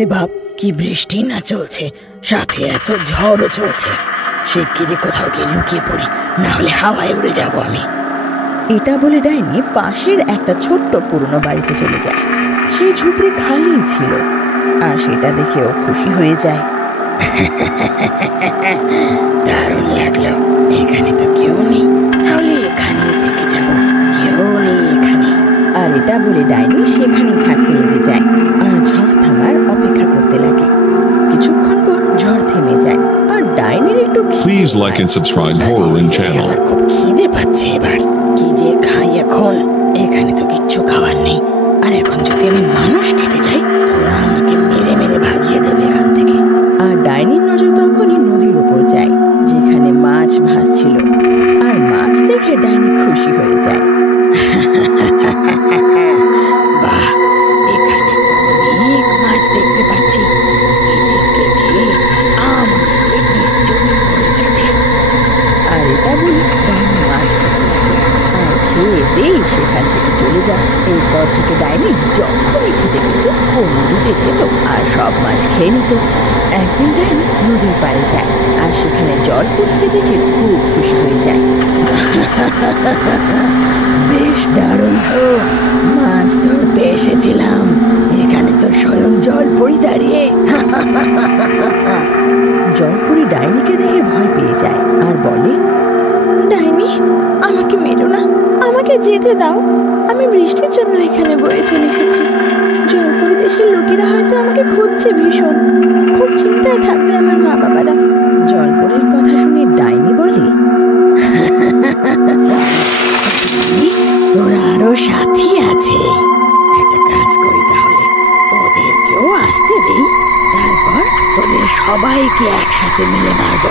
বাপরে বাপ, কি বৃষ্টি না চলছে, সাথে এত ঝড়ও চলছে। শিগগিরই কোথাও গিয়ে লুকিয়ে পড়ি, না হলে হাওয়ায় উড়ে যাব আমি। এটা বলে ডাইনি পাশের একটা ছোট্ট পুরনো বাড়িতে চলে যায়। সেই ঝুপড়ি খালি ছিল, আর সেটা দেখেও খুশি হয়ে যায়। দারুণ লাগলো, এখানে তো কেউ নেই, তাহলে এখানেই থেকে যাব, কেউ নেই এখানে। আর এটা বলে ডাইনি সেখানেই থাকতে লেগে যায় আর ঝড় থামার অপেক্ষা করতে লাগে। কিছুক্ষণ পর ঝড় থেমে যায় আর ডাইনির একটু Please like and subscribe Horror channel. খুব খিদে পাচ্ছে, এবার কি যে খাই এখন, এখানে তো কিচ্ছু খাবার নেই। আর এখন যদি আমি মানুষ খেতে যাই, তোরা আমাকে মেরে মেরে ভাগিয়ে দেবে এখান থেকে। আর ডাইনির নজর তখনই নদীর উপর যায়, যেখানে মাছ ভাসছিল। আর মাছ দেখে ডাইনি খুশি হয়ে যায়। বাহ, এখানে তো অনেক মাছ দেখতে পাচ্ছি, এদেরকে খেয়ে আমার পেট নিশ্চয়ই ভরে যাবে। আর এটা বলে ডাইনি মাছ খেতে লাগে আর খেয়ে সেখান থেকে চলে যায়। এরপর থেকে ডাইনি যখনই খিদে পেত ও নদীতে যেত আর সব মাছ খেয়ে নিত। একদিন ডাইনি নদীর পাড়ে যায় আর সেখানে জলপরীকে দেখে খুব খুশি হয়ে যায়। বেশ দারুণ তো, মাছ ধরতে এসেছিলাম, এখানে তো স্বয়ং জলপরী দাঁড়িয়ে। জলপরী ডাইনিকে দেখে ভয় পেয়ে যায় আর বলে, ডাইনি, আমাকে মেরো না, আমাকে যেতে দাও। আমি বৃষ্টির জন্য এখানে বয়ে চলে এসেছি। জলপরী দেশের লোকেরা হয়তো আমাকে খুঁজছে ভীষণ, খুব চিন্তায় থাকবে আমার মা বাবারা। জলপরীর কথা শুনে ডাইনি বলে, তোর আরো সাথী আছে, একটা কাজ করি তাহলে, ওদেরকেও আসতে দেই, তারপর তোদের সবাইকে একসাথে মিলে মারবো।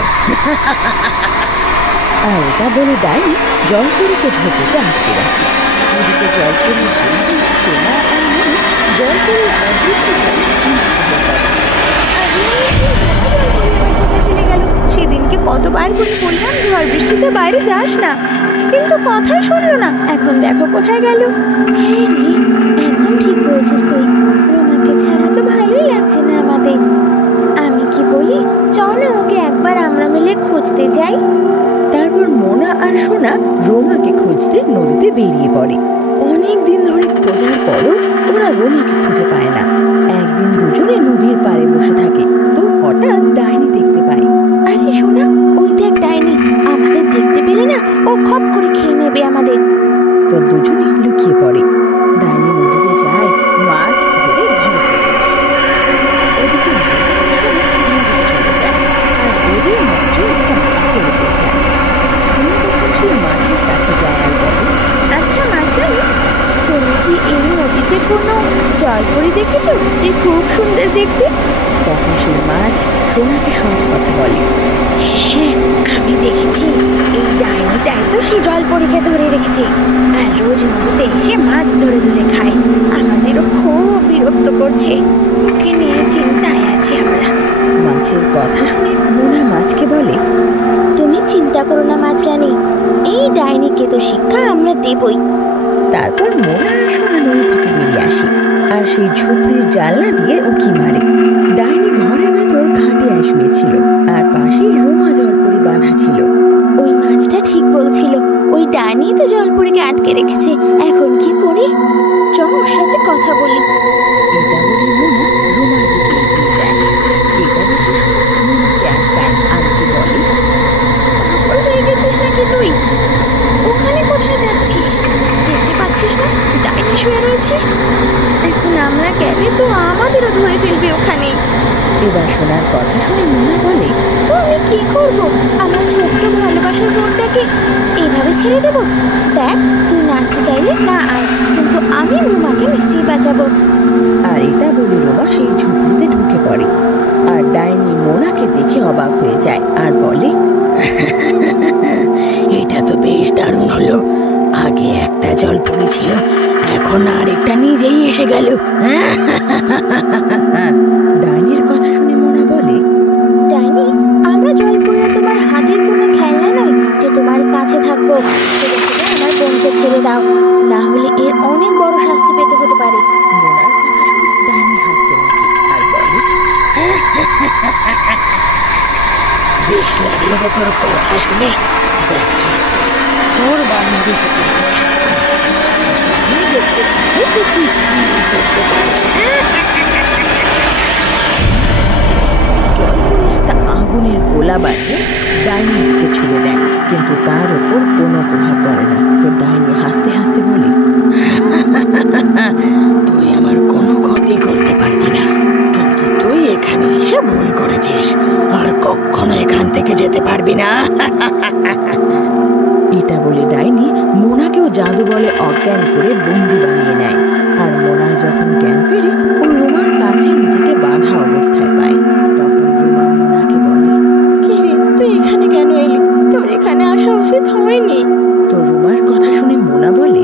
আর এটা বলে ডাইনি জলপরীকে ঝোঁকেতে আটকে রাখে। নদীতে জলপরীর সোনা আর নীল জলপরীর অদৃশ্য চলে গেল। সেদিনকে কতবার করে বললাম ঝড় বৃষ্টিতে বাইরে যাস না, কিন্তু কথাই শুনলো না। এখন দেখো কোথায় গেল। হ্যাঁ রে, একদম ঠিক বলছিস তুই। রোমাকে ছাড়া তো ভালোই লাগছে না আমাদের। আমি কি বলি, চল ওকে একবার আমরা মিলে খুঁজতে যাই। তারপর মোনা আর সোনা রোমাকে খুঁজতে নদীতে বেরিয়ে পড়ে। অনেক দিন ধরে খোঁজার পরও ওরা রোমাকে খুঁজে পায় না। একদিন দুজনে নদীর পাড়ে বসে থাকে, তো হঠাৎ ডাইনি দেখতে পায়। আরে সোনা, ওই দেখ ডাইনি, আমাদের দেখতে পেলে না ও খপ করে খেয়ে নেবে আমাদের। তো দুজনে লুকিয়ে পড়ে। ডাইনি নদীতে যায় মাছ ধরে ঘরে চলে যায়। ওদিকে ওদের নজর একটা মাছের উপর যায়। সোনা তখন সেই মাছের কাছে যায় আর বলে, আচ্ছা মাছরানী, তুমি কি এই নদীতে কোনো জলপরী দেখেছো যে খুব সুন্দর দেখতে? তখন সেই মাছ সোনাকে সব কথা বলে। হ্যাঁ, আমি দেখেছি। এই ডাইনিটাই তো সেই জলপরীকে ধরে রেখেছে, আর রোজ নদীতে এসে মাছ ধরে ধরে খায়। আমাদেরও খুব বিরক্ত করছে, ওকে নিয়ে চিন্তায় আছি আমরা। মাছের কথা শুনে মোনা মাছকে বলে, তুমি চিন্তা করো না মাছরানী, এই ডাইনিকে তো শিক্ষা আমরা দেবই। তারপর মোনা আর সোনা নদী থেকে বেরিয়ে আসে আর সেই ঝুপড়ির জানলা দিয়ে উঁকি মারে। ডাইনি ঘরের ভেতর খাটিয়ায় শুয়েছিল আর পাশেই রোমা জলপরী বাঁধা ছিল। ওই মাছটা ঠিক বলছিল, ওই ডাইনি তো জলপরীকে আটকে রেখেছে। এখন কি করি? চল ওর সাথে কথা বলি। এটা বলে মোনা রোমার দিকে এগিয়ে যায়। এটা দেখে সোনা মোনাকে আটকায় আর কি বলে, পাগল হয়ে গেছিস নাকি তুই? ওখানে কোথায় যাচ্ছিস? দেখতে পাচ্ছিস না ডাইনি শুয়ে রয়েছে? এখন আমরা গেলে তো আমাদেরও ধরে ফেলবে ওখানে। এবার সোনার কথা শুনে মোনা বলে, তো আমি কি করব? আমার ছোট্ট ভালোবাসার বোনটাকে এভাবে ছেড়ে দেব? দেখ, তুই নাচতে চাইলে না আয়, কিন্তু আমি রোমাকে নিশ্চয়ই বাঁচাবো। আর এটা বলে রোমা সেই ঝুপড়িতে ঢুকে পড়ে। আর ডাইনি মোনাকে দেখে অবাক হয়ে যায় আর বলে, এটা তো বেশ দারুণ হলো, আগে একটা জলপরী ছিল, এখন আরেকটা নিজেই এসে গেল। ডাইনির কথা শুনে মোনা বলে, ডাইনি, আমরা জলপরীরা তোমার হাতের কোনো খেলনা নয় যে তোমার কাছে থাকবো। আমার বোনকে ছেড়ে দাও, না হলে এর অনেক বড় শাস্তি পেতে হতে পারে। মোনার কথা শুনে ডাইনি হাসতে লাগে আর বলে, বেশ লাগলো যে তোর কথা শুনে। দেখ চল, তোর বান্ধবী হতে আমি ছাড়বো না। আমি দেখতে চাই যে তুই কি করতে পারিস। জলপরি একটা আগুনের গোলা বাজে ডাইনির দিকে ছুড়ে দেয়, কিন্তু তার ওপর কোনো প্রভাব পড়ে না। তো ডাইনি হাসতে হাসতে বলে, তুই আমার কোনো ক্ষতি করতে পারবি না, কিন্তু তুই এখানে এসে ভুল করেছিস, আর কখনো এখান থেকে যেতে পারবি না। এটা বলে ডাইনি মোনাকেও জাদু বলে অজ্ঞান করে বন্দি বানিয়ে নেয়। আর মোনার যখন জ্ঞান ফেরে, ও রুমার কাছে নিজেকে বাঁধা অবস্থায় পায়। তখন রুমা মোনাকে বলে, কি রে, তুই এখানে কেন এলি? তোর এখানে আসা উচিত হয়নি। তো রুমার কথা শুনে মোনা বলে,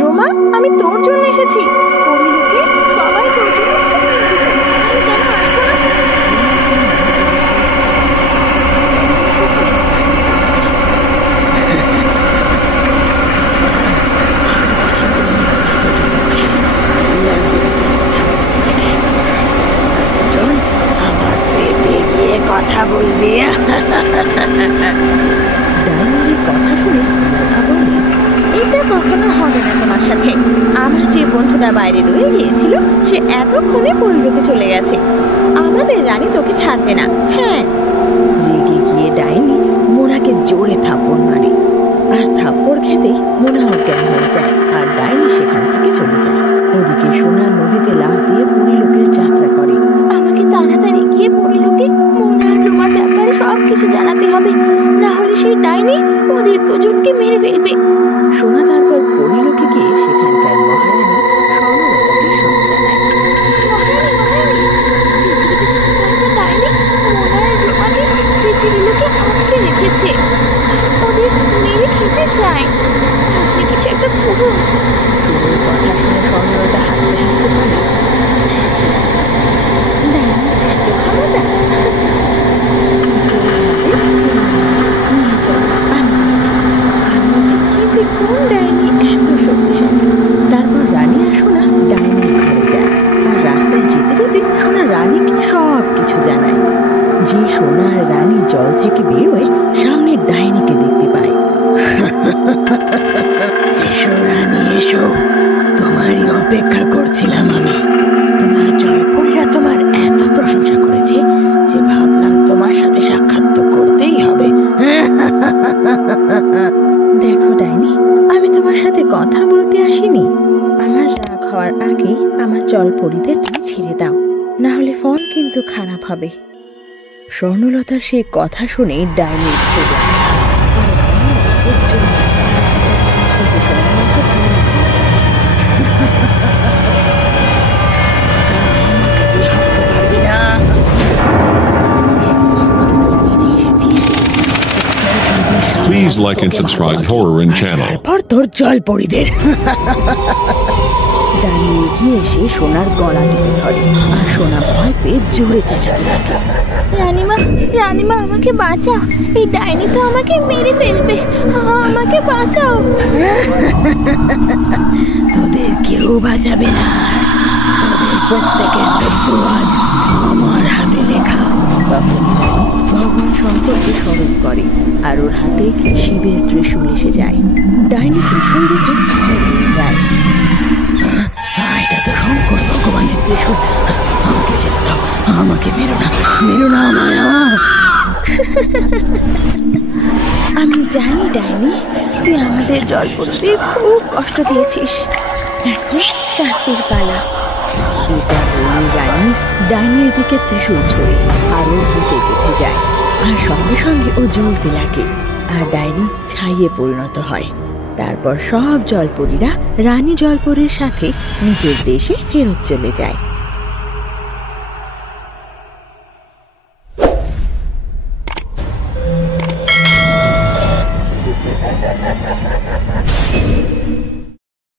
রোমা, আমি তোর জন্য এসেছি। পরিলোকে সবাই তোর জন্য খুব চিন্তিত। আমি কেন আসবো না? আমার পেটে গিয়ে কথা বলবি। ডাইনির এই কথা শুনে মোনা বলে, এটা কখনো হবে না তোমার সাথে। আমার যে বন্ধুটা বাইরে রয়ে গিয়েছিল, সে এতক্ষণে পরিলোকে চলে গেছে। আমাদের রানী তোকে ছাড়বে না। হ্যাঁ, রেগে গিয়ে ডাইনি মোনাকে জোরে থাপ্পড় মারে। আর থাপ্পড় খেতেই মোনা অজ্ঞান হয়ে যায়, আর ডাইনি সেখান থেকে চলে যায়। ওদিকে সোনা নদীতে লাফ দিয়ে পরিলোকের যাত্রা করে। আমাকে তাড়াতাড়ি গিয়ে পরিলোকে মোনা আর রোমার ব্যাপারে সবকিছু জানাতে হবে, না হলে সেই ডাইনি ওদের দুজনকে মেরে ফেলবে। সোনা তারপর পরিলোকে গিয়ে সেখানকার মহারানী স্বর্ণলতাকে সব জানায়। মহারানী, মহারানী, পৃথিবীতে থাকা একটা ডাইনি মোনা আর রোমাকে পৃথিবীলোকে আটকে রেখেছে আর ওদের মেরে খেতে চায়। আপনি কিছু একটা করুন। সোনার কথা শুনে স্বর্ণলতা হাসতে হাসতে বলে, ডাইনি এত ক্ষমতা! নিয়ে চলো, আমি দেখছি। আমি দেখি যে কোন ডাইনি এত শক্তিশালী। তারপর রানী আর সোনা ডাইনির ঘরে যায়। আর রাস্তায় যেতে যেতে সোনা রানীকে সব কিছু জানায়। যে সোনা আর রানী জল থেকে বেরোয় সামনে ডাইনিকে দেখতে পায়। এসো রানী, এসো, তোমারই অপেক্ষা করছিলাম আমি। তোমার জলপরীরা তোমার এত প্রশংসা করেছে যে ভাবলাম তোমার সাথে সাক্ষাৎ তো করতেই হবে। দেখো ডাইনি, আমি তোমার সাথে কথা বলতে আসিনি। আমার রাগ হওয়ার আগেই আমার জলপরীদের তুমি ছেড়ে দাও, না হলে ফল কিন্তু খারাপ হবে। স্বর্ণলতার সেই কথা শুনে ডাইনি ক্ষোভ হয়। আর স্বর্ণলতা জোরে কিন্তু স্বর্ণলতা আমাকে তুই হারাতে পারবি না। তুই নিজে এসেছিস। Please like and subscribe Horror in channel. তারপর তোর জলপরীদের। ডাইনি এগিয়ে এসে সোনার গলা টিপে ধরে, আর সোনা ভয় পেয়ে জোরে চেঁচাতে থাকে। রানীমা, রানীমা, আমাকে বাঁচাও। এই ডাইনি তো আমাকে মেরে ফেলবে। আমাকে বাঁচাও। তোদের কেউ বাঁচাবে না। তোদের প্রত্যেকের মৃত্যু আজ আমার হাতে লেখা। তখন ডাইনি ভগবান শঙ্করকে স্মরণ করে, আর ওর হাতে শিবের ত্রিশূল এসে যায়। ডাইনি ত্রিশূল দেখে ভয় পেয়ে যায়। এটা তো শঙ্কর ভগবানের ত্রিশূল। আমাকে যেতে দাও, আমাকে মেরো না, মেরো না আমায়। আমি জানি ডাইনি, তুই আমাদের জলপরীদের খুব কষ্ট দিয়েছিস। এখন শাস্তির পালা। এটা বলে রানী ডাইনির দিকে ত্রিশূল ছড়ে, আর ওর বুকে গেঁথে যায়। আর সঙ্গে সঙ্গে ও জ্বলতে লাগে, আর ডাইনি ছাইয়ে পরিণত হয়। তারপর সব জলপরীরা রানী জলপরীর সাথে নিজের দেশে ফেরত চলে যায়।